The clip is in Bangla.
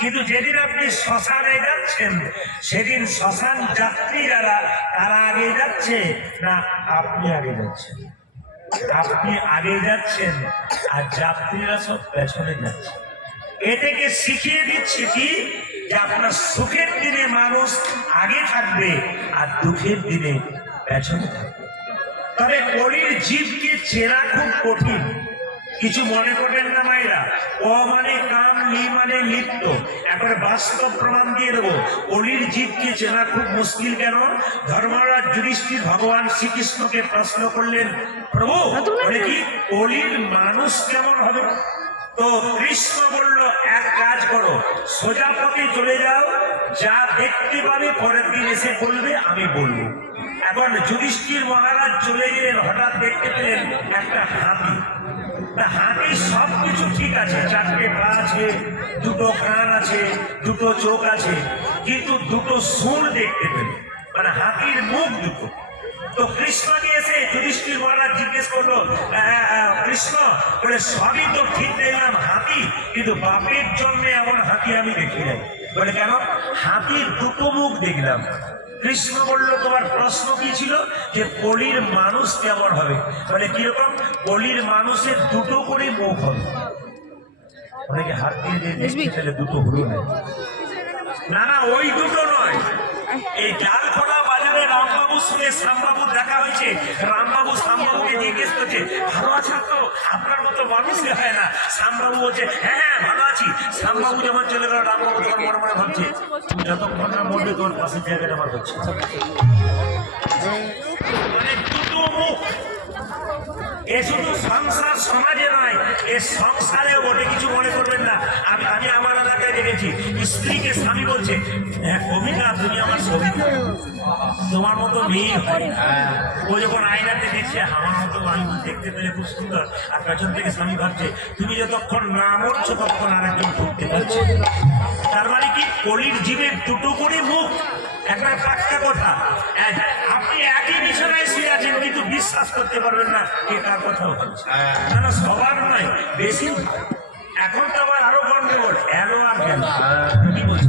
কিন্তু যেদিন আপনি শ্মশানে যাচ্ছেন সেদিন শ্মশান যাত্রী যারা তারা আগে যাচ্ছে না আপনি আগে যাচ্ছেন? আপনি আগে যাচ্ছেন আর যাত্রীরা সব পেছনে যাচ্ছে। এটাকে শিখিয়ে দিচ্ছে কি যে আপনার সুখের দিনে মানুষ আগে থাকবে আর দুঃখের দিনে পেছনে থাকবে। তবে কলির জীবকে চেনা খুব কঠিন। কিছু মনে করবেন না মায়েরা, অ মানে কাম, লি মানে লিপ্ত। একবারে বাস্তব প্রমাণ দিয়ে দেবো। কলির জীবকে চেনা খুব মুশকিল। কেন? ধর্মরাজ যুধিষ্ঠির ভগবান শ্রীকৃষ্ণকে প্রশ্ন করলেন, প্রভু বলে কি কলির মানুষ কেমন হবে? তো কৃষ্ণ বলল, এক কাজ করো, সোজা পথে চলে যাও, যা দেখতে পাবে পরের দিন এসে বলবে, আমি বলবো। এখন যুধিষ্ঠির মহারাজ চলে গেলেন, হঠাৎ দেখতে পেলেন একটা হাতি। হাতির সবকিছু ঠিক আছে, চারটে পা আছে, দুটো কান আছে, দুটো চোখ আছে, কিন্তু দুটো সুর দেখতে পেলেন, মানে হাতির মুখ দুটো। তো কৃষ্ণকে এসে যুধিষ্ঠির মহারাজ জিজ্ঞেস করলো, কৃষ্ণ বলে সবই তো ঠিক দেখলাম হাতি, কিন্তু বাপের জন্মে এমন হাতি আমি দেখি নাই। বলে কেন? হাতির দুটো মুখ দেখলাম। কৃষ্ণ বলল, তোমার প্রশ্ন কি ছিল? যে কলির মানুষ কেমন হবে? বলে কিরকম? কলির মানুষের দুটো করে মুখ হবে। অনেকে হাত দিয়ে দেখতে পেলে দুটো হলো না, না ওই দুটো নয়। এই ডালখোলা বাজারে রামবাবু সঙ্গে শ্যামবাবু দেখা হয়েছে। রামবাবু শ্যামবাবুকে জিজ্ঞেস করছে, ভালো আছেন তো? আপনার মতো মানুষই হয় না। শ্যামবাবু বলছে, হ্যাঁ হ্যাঁ ভালো আছি। শ্যামবাবু যখন চলে গেল, রামবাবু তখন মনে মনে ভাবছে, যতক্ষণ না মরবে তোর পাশের জায়গাটা আমার হচ্ছে। মানে দুটো মুখ। এ শুধু সংসার সমাজে নয়, এ সংসারেও বটে। কিছু মনে করবেন না। আমি আমার এলাকায় দেখেছি, স্ত্রীকে স্বামী বলছে, হ্যাঁ কবিতা তুমি আমার ছবি, তোমার মতো মেয়ে হয়। ও যখন আয়নাতে দেখছে আমার মতো আমি দেখতে পেলে খুব সুন্দর, আর পেছন থেকে স্বামী ভাবছে তুমি যতক্ষণ না মরছো ততক্ষণ আর একজন ঢুকতে পারছে। তার মানে কি কলির জীবের দুটো করে মুখ। একটা পাক্কা কথা, আপনি একই বিছানায় শুয়ে আছেন কিন্তু বিশ্বাস করতে পারবেন না কে কার কথা বলছে। না সবার নয়, বেশি। এখন তো আবার আরো গন্ডগোল, এলো আর কেন কি বলছে?